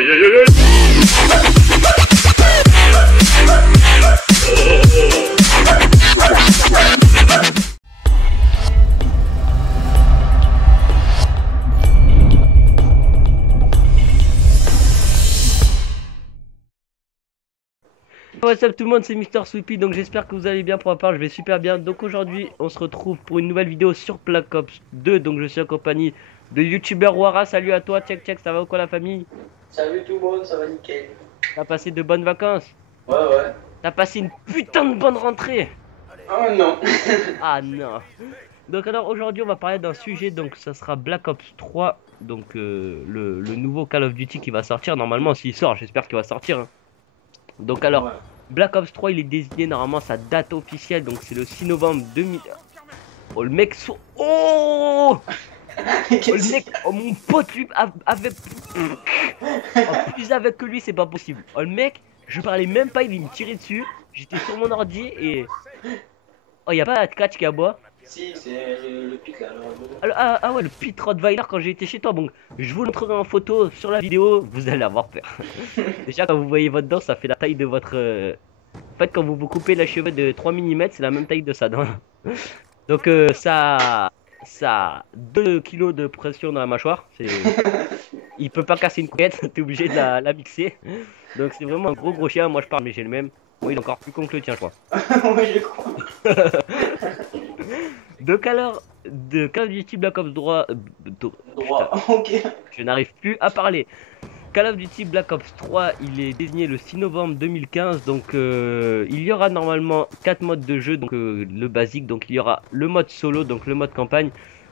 What's up tout le monde, c'est Mister Sweepy, donc j'espère que vous allez bien. Pour ma part je vais super bien. Donc aujourd'hui on se retrouve pour une nouvelle vidéo sur Black Ops 2. Donc je suis en compagnie de youtubeur Wara. Salut à toi, check, ça va ou quoi la famille? Salut tout le monde, ça va nickel. T'as passé de bonnes vacances? Ouais. T'as passé une putain de bonne rentrée? Oh non. Ah non. Donc alors aujourd'hui on va parler d'un sujet, donc ça sera Black Ops 3. Donc le nouveau Call of Duty qui va sortir normalement, s'il sort, j'espère qu'il va sortir hein. Donc alors Ouais. Black Ops 3 il est désigné normalement sa date officielle, donc c'est le 6 novembre 2000. Oh le mec oh, le mec, oh mon pote lui avec plus avec que lui c'est pas possible. Oh le mec, je parlais même pas, il me tirait dessus. J'étais sur mon ordi et oh y a pas de catch qui aboie. Si, c'est le pic là. Alors, ah ouais, le Pit Rottweiler quand j'ai été chez toi. Bon, je vous le montrerai en photo sur la vidéo, vous allez avoir peur. Déjà quand vous voyez votre dent, ça fait la taille de votre En fait quand vous coupez la cheveux de 3 mm, c'est la même taille de sa dent. Donc ça a 2 kilos de pression dans la mâchoire. Il peut pas casser une couette, t'es obligé de la mixer. Donc c'est vraiment un gros chien. Moi je parle mais j'ai le même. Bon, il est encore plus con que le tien je crois. Oui, je crois. Donc alors, de Call of Duty Black Ops 3... Droit, ok. Je n'arrive plus à parler. Call of Duty Black Ops 3, il est désigné le 6 novembre 2015. Donc il y aura normalement 4 modes de jeu. Donc le basique, donc il y aura le mode solo, donc le mode campagne.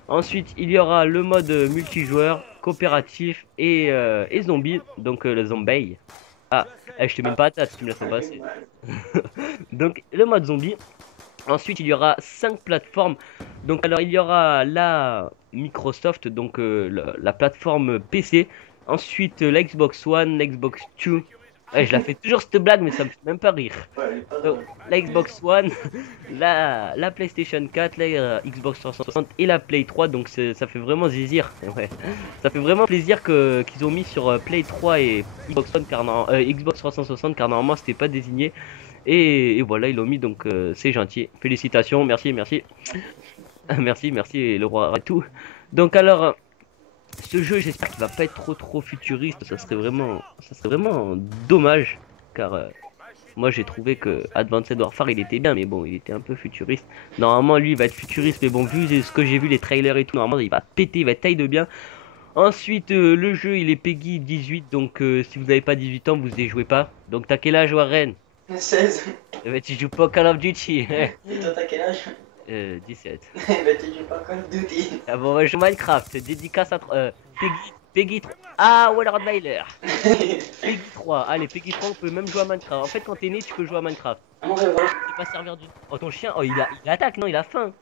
Ensuite il y aura le mode multijoueur, coopératif et zombie, donc le zombie. Ah, je te mets une patate, tu me laisses passer. Donc le mode zombie. Ensuite il y aura 5 plateformes. Donc alors il y aura la Microsoft, donc la plateforme PC. Ensuite la Xbox One, la Xbox 2. Je la fais toujours cette blague mais ça me fait même pas rire. Donc, la Xbox One, la PlayStation 4, la Xbox 360 et la Play 3. Donc ça fait vraiment zizir. Ouais. Ça fait vraiment plaisir qu'ils ont mis sur Play 3 et Xbox One car Xbox 360 car normalement c'était pas désigné. Et voilà, ils l'ont mis, donc c'est gentil. Félicitations, merci. merci le roi et tout. Donc alors, ce jeu, j'espère qu'il va pas être trop futuriste. Ça serait vraiment dommage, car moi j'ai trouvé que Advanced Warfare il était bien, mais bon, il était un peu futuriste. Normalement, lui, il va être futuriste, mais bon, vu ce que j'ai vu, les trailers et tout, normalement, il va péter, il va être taille de bien. Ensuite, le jeu, il est Peggy 18, donc si vous n'avez pas 18 ans, vous y jouez pas. Donc t'as quel âge, Warren? 16. Eh ben, tu joues pas Call of Duty. Et toi, t'as quel age? 17. Eh ben, tu joues pas Call of Duty. Ah bon, on va jouer Minecraft. Dédicace à Peggy 3. Ah, ouais, Rottweiler. Peggy 3. Allez, Peggy 3, on peut même jouer à Minecraft. En fait, quand t'es né, tu peux jouer à Minecraft. On va voir. C'est pas servir du. Oh, ton chien, oh, il attaque, non, il a faim.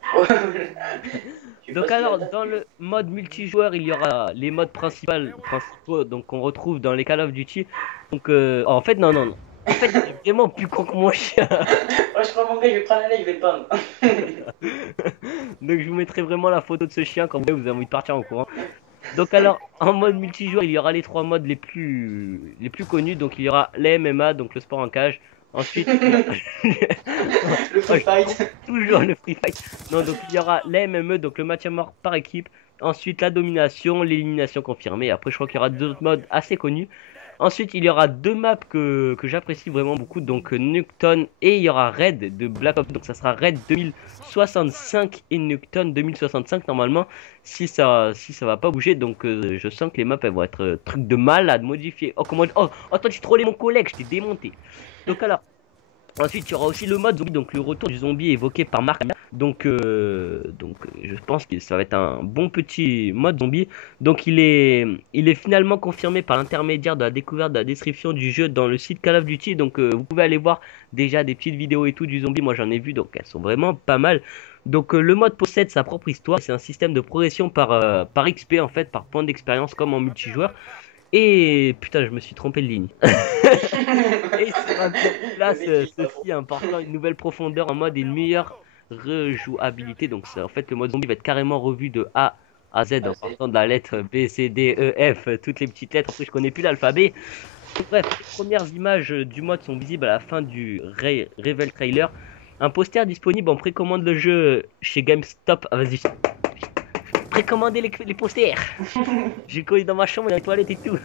Donc, pas alors, si dans le mode multijoueur, il y aura les modes principaux donc qu'on retrouve dans les Call of Duty. Donc, en fait, non. En fait, il est vraiment plus con que mon chien. Oh, je crois mon gars, je vais prendre un lait, je vais le prendre. Donc je vous mettrai vraiment la photo de ce chien quand vous avez envie de partir en courant. Donc alors, en mode multijoueur, il y aura les 3 modes les plus connus. Donc il y aura les MMA, donc le sport en cage. Ensuite, le free fight. Toujours le free fight. Non, donc il y aura les MME, donc le match à mort par équipe. Ensuite la domination, l'élimination confirmée. Après je crois qu'il y aura d'autres modes assez connus. Ensuite, il y aura 2 maps que j'apprécie vraiment beaucoup, donc Nuketown et il y aura Raid de Black Ops. Donc ça sera Raid 2065 et Nuketown 2065 normalement, si ça va pas bouger. Donc je sens que les maps elles vont être truc de malade, modifié. Oh comment toi tu trollais mon collègue, je t'ai démonté. Donc alors, ensuite il y aura aussi le mode zombie, donc le retour du zombie évoqué par Mark. Donc je pense que ça va être un bon petit mode zombie. Donc il est finalement confirmé par l'intermédiaire de la découverte de la description du jeu dans le site Call of Duty. Donc vous pouvez aller voir déjà des petites vidéos et tout du zombie. Moi j'en ai vu, donc elles sont vraiment pas mal. Donc le mode possède sa propre histoire. C'est un système de progression par XP en fait, par point d'expérience comme en multijoueur. Et putain, je me suis trompé de ligne. Et sur un place ceci important une nouvelle profondeur en mode et une meilleure rejouabilité. Donc ça, en fait le mode zombie va être carrément revu de A A, Z, en partant de la lettre B, C, D, E, F, toutes les petites lettres. Après, je connais plus l'alphabet. Bref, les premières images du mode sont visibles à la fin du Reveal Trailer. Un poster disponible en précommande le jeu chez GameStop. Ah, vas-y, précommandez les posters. J'ai collé dans ma chambre, il y a les toilettes et tout.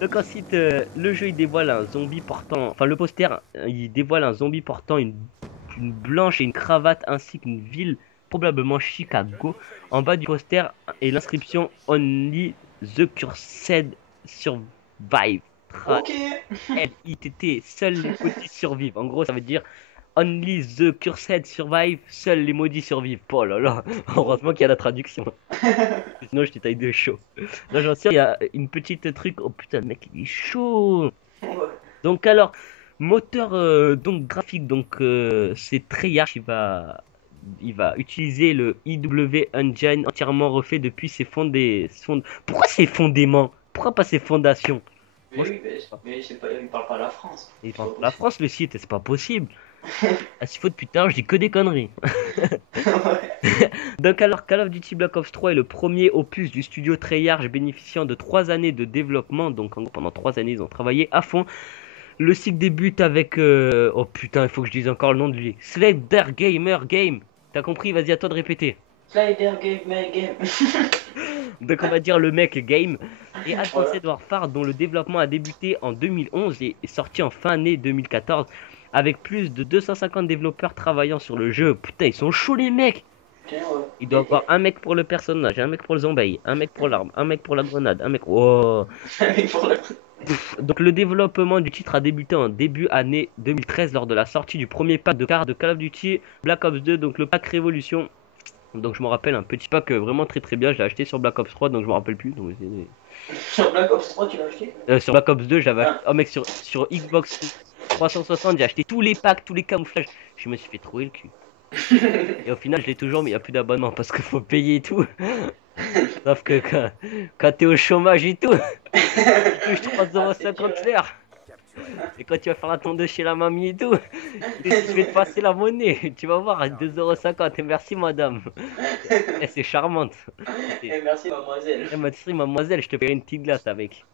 Donc ensuite, le jeu il dévoile un zombie portant... Enfin, le poster, il dévoile un zombie portant une blanche et une cravate ainsi qu'une ville probablement Chicago. En bas du poster est l'inscription Only the Cursed Survive. Ok. L-I-T-T, seuls les maudits survivent. En gros, ça veut dire Only the Cursed Survive, seuls les maudits survivent. Oh là là, heureusement qu'il y a la traduction. Sinon, je te taille de chaud. Là, j'en sais, il y a une petite truc. Oh putain, le mec, il est chaud. Ouais. Donc, alors, moteur donc graphique, donc c'est Treyarch il va utiliser le IW Engine entièrement refait depuis ses Pourquoi ses fondements? Pourquoi pas ses fondations? Mais oui, mais c'est pas, il parle pas la France. Il parle pour la France, le site, c'est pas possible. Ah, s'il faut depuis tard, je dis que des conneries. Ouais. Donc alors, Call of Duty Black Ops 3 est le premier opus du studio Treyarch bénéficiant de 3 années de développement. Donc en gros, pendant 3 années, ils ont travaillé à fond. Le cycle débute avec... Oh putain, il faut que je dise encore le nom de lui. Slider Gamer Game. T'as compris? Vas-y, à toi de répéter. Slider Game. Donc on va dire le mec Game. Et Voilà. Advanced Warfare, dont le développement a débuté en 2011 et est sorti en fin année 2014. Avec plus de 250 développeurs travaillant sur le jeu. Putain, ils sont chauds les mecs. Tiens, ouais. Il doit y avoir un mec pour le personnage, un mec pour le zombie, un mec pour l'arme, un mec pour la grenade, un mec... Oh. Pour le... Donc le développement du titre a débuté en début année 2013 lors de la sortie du premier pack de cartes de Call of Duty Black Ops 2, donc le pack Révolution. Donc je me rappelle un petit pack vraiment très très bien, je l'ai acheté sur Black Ops 3 donc je me rappelle plus. Donc, Sur Black Ops 3, tu l'as acheté? sur Black Ops 2 j'avais acheté... Oh mec sur Xbox 360 j'ai acheté tous les packs, tous les camouflages. Je me suis fait trouver le cul. Et au final je l'ai toujours mais il n'y a plus d'abonnement parce qu'il faut payer et tout. Sauf que quand t'es au chômage et tout, tu touches 3,50€ l'heure. Et quand tu vas faire la tondeuse chez la mamie et tout, je vais te passer la monnaie. Tu vas voir, 2,50€. Et merci madame. Eh, c'est charmante. Et merci mademoiselle. Elle m'a dit, mademoiselle, je te paierai une petite glace avec.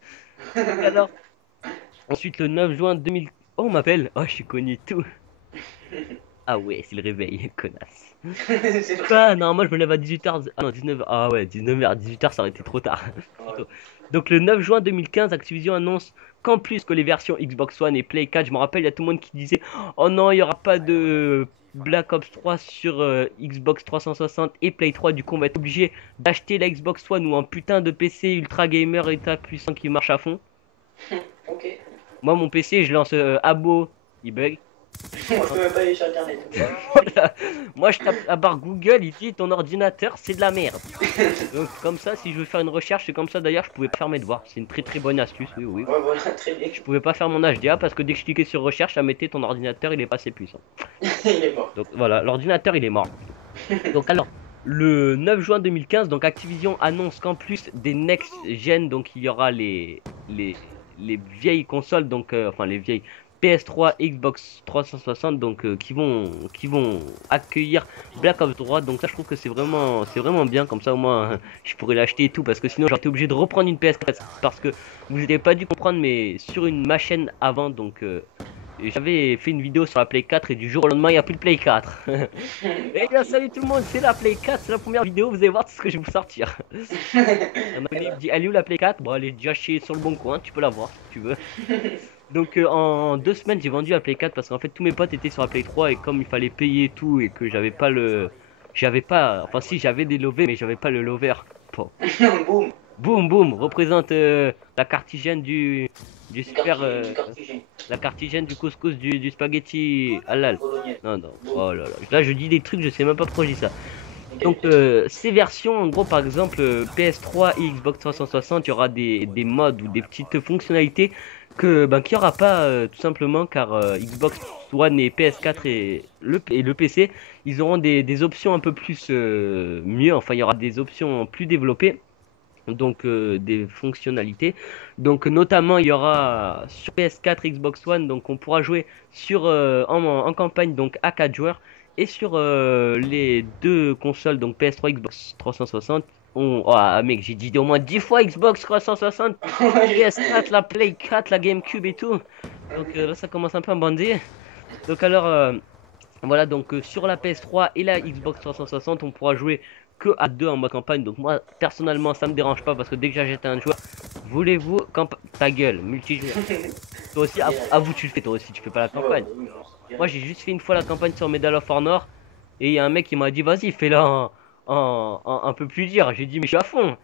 Alors, ensuite le 9 juin 2000... Oh, on m'appelle. Oh, je suis connu tout. Ah ouais, c'est le réveil, connasse. C'est vrai. Ah non, moi je me lève à 18h. Ah non, 19h. Ah ouais, 19h, 18h ça aurait été trop tard. Ouais. Donc le 9 juin 2015, Activision annonce qu'en plus que les versions Xbox One et Play 4, je me rappelle, il y a tout le monde qui disait oh non, il n'y aura pas de Black Ops 3 sur Xbox 360 et Play 3, du coup on va être obligé d'acheter la Xbox One ou un putain de PC ultra gamer ultra puissant qui marche à fond. Ok. Moi mon PC, je lance Abo, il bug. Moi, je peux même pas aller sur internet. Voilà. Moi je tape à barre Google, il dit ton ordinateur c'est de la merde. Donc comme ça, si je veux faire une recherche, c'est comme ça d'ailleurs, je pouvais pas faire mes devoirs. C'est une très très bonne astuce, oui oui. Ouais, voilà, très bien. Je pouvais pas faire mon HDA parce que dès que je cliquais sur recherche, ça mettait ton ordinateur, il est pas assez puissant. Il est mort. Donc voilà, l'ordinateur il est mort. Donc alors, le 9 juin 2015, donc Activision annonce qu'en plus des next gen, donc il y aura les vieilles consoles, donc enfin les vieilles PS3, Xbox 360, donc qui vont accueillir Black Ops 3. Donc ça, je trouve que c'est vraiment bien. Comme ça, au moins, je pourrais l'acheter et tout, parce que sinon j'aurais été obligé de reprendre une PS4 parce que vous n'avez pas dû comprendre, mais sur ma chaîne avant, donc j'avais fait une vidéo sur la Play 4 et du jour au lendemain, il n'y a plus de Play 4. Et bien, salut tout le monde, c'est la Play 4, c'est la première vidéo, vous allez voir tout ce que je vais vous sortir. Un ami me dit, elle est où la Play 4? Bon, elle est déjà chez sur le bon coin, tu peux la voir si tu veux. Donc en 2 semaines, j'ai vendu la Play 4 parce qu'en fait, tous mes potes étaient sur la Play 3 et comme il fallait payer et tout et que j'avais pas enfin si, j'avais des lovés, mais j'avais pas le lover. Bon. Boum. Boum, boum, représente la cartigène du super... Du cartugien. la cartigène du couscous du spaghetti halal. Bolognaise. Non, non, oh là là. Là, je dis des trucs, je sais même pas pourquoi je dis ça. Ok. Donc, ces versions, en gros, par exemple, PS3 et Xbox 360, il y aura des mods ou des petites fonctionnalités qu'il n'y aura pas, tout simplement, car Xbox One et PS4 et le PC, ils auront des options un peu plus mieux. Enfin, il y aura des options plus développées. Donc des fonctionnalités, donc notamment il y aura sur PS4 Xbox One, donc on pourra jouer sur en campagne donc à 4 joueurs et sur les deux consoles donc PS3 Xbox 360 Oh, mec, j'ai dit au moins 10 fois Xbox 360, PS4, la Play 4, la GameCube et tout. Donc là, ça commence un peu à bander. Donc alors, voilà, donc sur la PS3 et la Xbox 360, on pourra jouer que à deux en mode campagne. Donc moi, personnellement, ça me dérange pas parce que dès que j'achète un joueur, voulez-vous ta gueule, multijoueur. Toi aussi, à vous tu le fais, toi aussi, tu fais pas la campagne. Moi, j'ai juste fait une fois la campagne sur Medal of Honor et il y a un mec qui m'a dit, vas-y, fais-la un peu plus dur. J'ai dit, mais je suis à fond.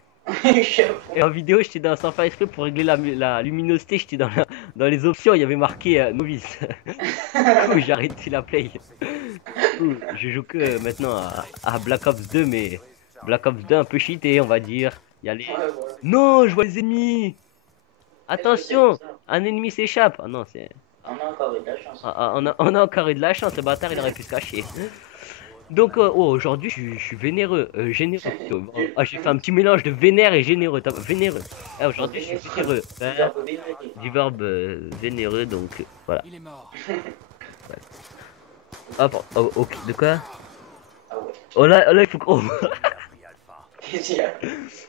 Et en vidéo, j'étais sans faire exprès pour régler la luminosité, j'étais dans les options, il y avait marqué novice. Du coup, j'ai arrêté la play. Du coup, je joue que maintenant à Black Ops 2, mais Black Ops 2 un peu cheaté, on va dire. Il y a les... Non, je vois les ennemis. Attention, un ennemi s'échappe. Ah non, c'est... On a encore eu de la chance. On a encore eu de la chance, le bâtard, il aurait pu se cacher. Donc, aujourd'hui, je suis vénéreux, généreux plutôt. Ah, j'ai fait un petit mélange de vénère et généreux. Vénéreux. Ah, aujourd'hui, je suis vénéreux. Du verbe vénéreux, donc voilà. Il est mort. Hop, ok, de quoi? Ah ouais. Oh là, il faut qu'on... Qu'est-ce qu'il y a?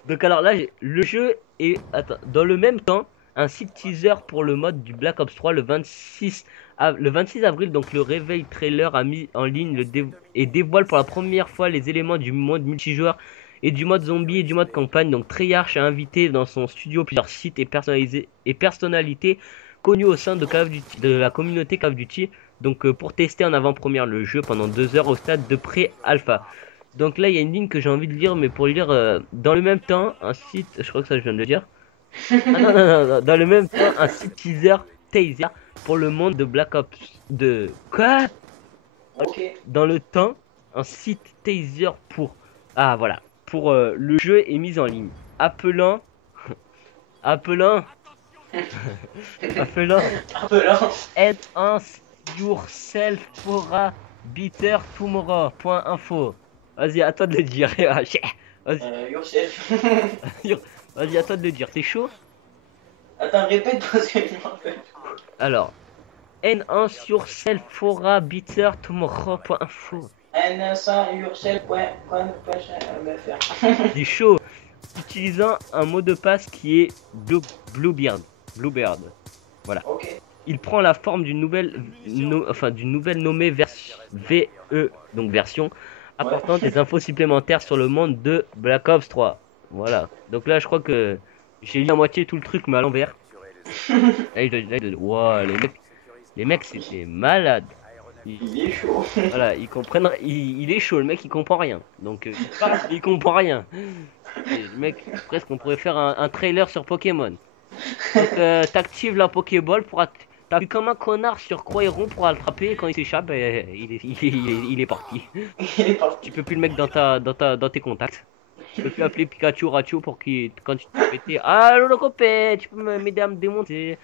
Donc alors là, le jeu est... Attends, dans le même temps, un site teaser pour le mode du Black Ops 3 le 26 avril, donc le réveil trailer a mis en ligne et dévoile pour la première fois les éléments du mode multijoueur et du mode zombie et du mode campagne. Donc Treyarch a invité dans son studio plusieurs sites et personnalités connues au sein de de la communauté Call of Duty. Donc pour tester en avant-première le jeu pendant 2 heures au stade de pré-alpha. Donc là, il y a une ligne que j'ai envie de lire, mais pour lire dans le même temps, un site, je crois que ça je viens de le dire. Ah non, dans le même temps, un site taser pour le monde de Black Ops de quoi? Ok. Dans le temps, un site taser pour ah voilà, pour le jeu est mis en ligne. Appelant appelant appelant Un peu lent. enhance yourself for a better tomorrow.info. Vas-y, à toi de le dire. Vas-y. Yourself. Vas-y, à toi de le dire. T'es chaud? Attends, répète parce que je m'en rappelle. Alors, enhance yourself for a better tomorrow.info. yourself.fr. T'es chaud? Utilisant un mot de passe qui est Bluebird. Voilà. Ok. Il prend la forme d'une nouvelle, d'une nouvelle nommée VE, donc version, apportant des infos supplémentaires sur le monde de Black Ops 3. Voilà. Donc là, je crois que j'ai lu à moitié tout le truc, mais à l'envers. Wow, les mecs, c'était malade. Il est chaud. Voilà, ils comprennent. Il est chaud, le mec, il comprend rien. Donc, il parle, il comprend rien. Et le mec, presque, on pourrait faire un trailer sur Pokémon. Donc, t'actives la Pokéball pour. T'appuies comme un connard sur croix et rond pour attraper et quand il s'échappe, il est parti. Il est parti. Tu peux plus le mettre dans tes contacts. Tu peux plus appeler Pikachu Rachu pour qu'il quand tu te pété. Allo le copain, tu peux m'aider à me démonter.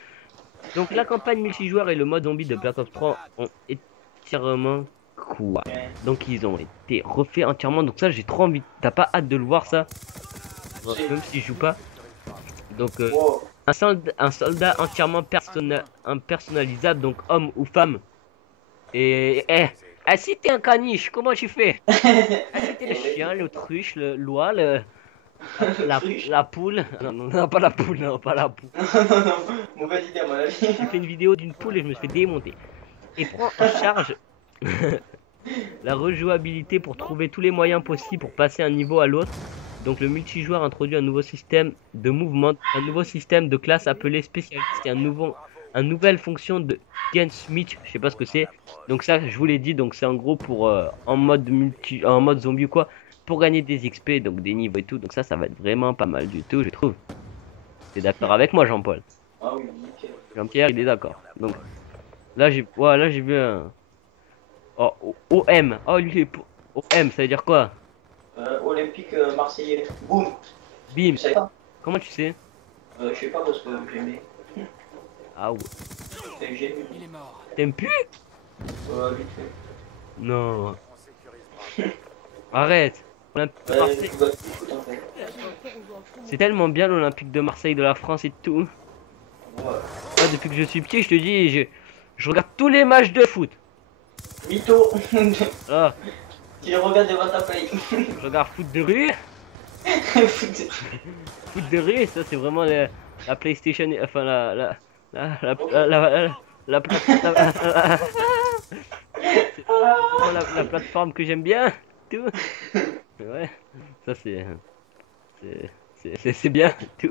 Donc la campagne multijoueur et le mode zombie de Black Ops 3 ont entièrement quoi. Donc ils ont été refaits entièrement. Donc ça j'ai trop envie. T'as pas hâte de le voir ça? Même si je joue pas. Donc Wow. un soldat entièrement personnalisable, donc homme ou femme. Et si t'es un caniche, comment tu fais? Ah, si t'es le chien, l'autruche, l'oie, la poule. Non, pas la poule, non, pas la poule. Non, mauvaise idée à mon avis. J'ai fait une vidéo d'une poule et je me suis fait démonter. Et prends en charge la rejouabilité pour trouver tous les moyens possibles pour passer d'un niveau à l'autre. Donc le multijoueur introduit un nouveau système de mouvement, un nouveau système de classe appelé spécialiste et une nouvelle fonction de Gunsmith, je sais pas ce que c'est. Donc ça je vous l'ai dit, donc c'est en gros pour en mode zombie ou quoi, pour gagner des XP, donc des niveaux et tout. Donc ça va être vraiment pas mal du tout, je trouve. T'es d'accord avec moi, Jean-Paul? Ah oui, nickel. Jean-Pierre il est d'accord. Donc là j'ai vu un OM. Oh lui OM, ça veut dire quoi? Olympique marseillais. Boum. Bim. Tu savais pas? Comment tu sais? Je sais pas parce que j'aimais. Ah ouais. J'ai vu. Il est mort. T'aimes plus? Vite fait. Non. Arrête. Olympique de Marseille. Tu vas te foot en fait. C'est tellement bien l'Olympique de Marseille, de la France et tout. Ouais. Moi, depuis que je suis petit, je te dis, je regarde tous les matchs de foot. Mytho. Ah, Tu les regardes devant ta paye. je regarde foot de rue, Foot de rue, ça c'est vraiment la PlayStation, enfin c'est vraiment la plateforme que j'aime bien. Tout. Ouais, ça c'est bien. Tout.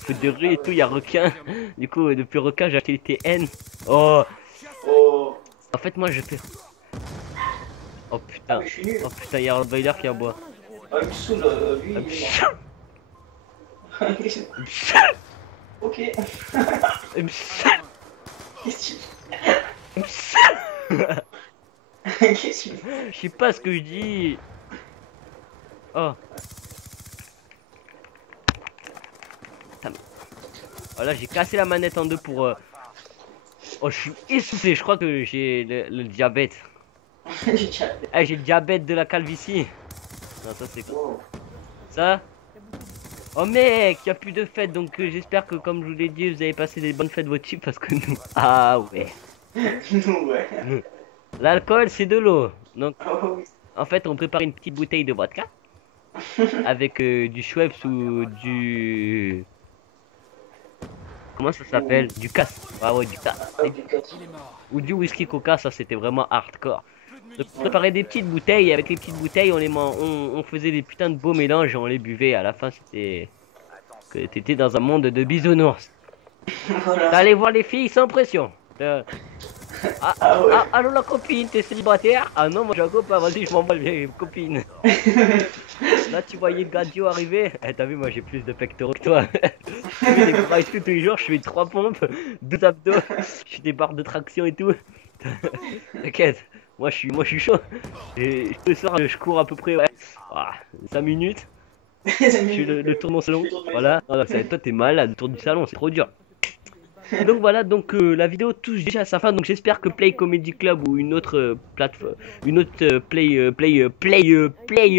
Foot de rue et tout, il y a requin. Du coup, depuis requin, j'ai acheté les TN. Oh, Oh. en fait, moi je fais. Oh Ah, putain, mais je suis nul. oh putain, il y a Rottweiler qui aboie. Ah, il me saoule, lui, il est mort. Ok. Qu'est-ce que tu fais? Je sais pas ce que je dis. Oh. Putain, mais- oh là, j'ai cassé la manette en deux pour. Oh, je suis essoufflé. Je crois que j'ai le diabète. J'ai déjà. Eh, j'ai le diabète de la calvitie. Non, ça c'est quoi? Wow. Ça? Oh mec, y a plus de fêtes donc j'espère que comme je vous l'ai dit, vous avez passé des bonnes fêtes votre type parce que nous. Ah ouais. Non, ouais. L'alcool c'est de l'eau. Donc Oh oui. en fait, on prépare une petite bouteille de vodka avec du Schweppes ou du. Comment ça s'appelle? Du casse. Ah ouais, du casse. Ah, du casse. Ou du whisky coca, ça c'était vraiment hardcore. Donc, on préparait des petites bouteilles, et avec les petites bouteilles, on faisait des putains de beaux mélanges et on les buvait. À la fin, c'était que t'étais dans un monde de bisounours. Voilà. T'allais voir les filles sans pression. Ah, Ah ouais. allô la copine, t'es célibataire? Ah non, moi j'ai un copain, vas-y, je m'envole, viens, copine. Là, tu voyais le gadio arriver. Eh, t'as vu, moi j'ai plus de pectoraux que toi. Je fais des bras tous les jours, je fais 3 pompes, 2 abdos, je fais des barres de traction et tout. T'inquiète, moi je suis chaud. Et ce soir, je cours à peu près 5 minutes. Je fais le tour de mon salon. Voilà. Voilà, toi, t'es malade, le tour du salon, c'est trop dur. Donc voilà, donc la vidéo touche déjà à sa fin. Donc j'espère que Play Comedy Club ou une autre plateforme, une autre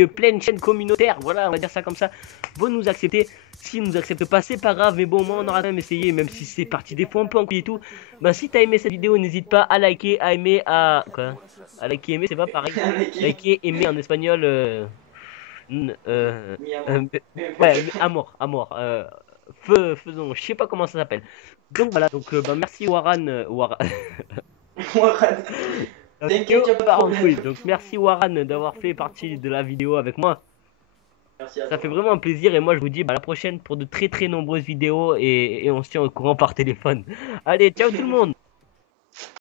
pleine chaîne communautaire, voilà, on va dire ça comme ça, vont nous accepter. S'ils nous acceptent pas, c'est pas grave, mais bon, moi on aura quand même essayé, même si c'est parti des fois un peu en couille et tout. Bah si t'as aimé cette vidéo, n'hésite pas à liker, à aimer, à quoi? À liker, aimer, c'est pas pareil. Liker, aimer en espagnol. Ouais, amour. Faisons, je sais pas comment ça s'appelle. Donc voilà, donc bah, merci Warren. Warren. T'inquiète, y'a pas de Part en problème. couille. Donc merci Warren d'avoir fait partie de la vidéo avec moi. Merci à Ça toi. fait vraiment un plaisir et moi je vous dis bah, à la prochaine pour de très nombreuses vidéos et on se tient au courant par téléphone. Allez, ciao tout le monde!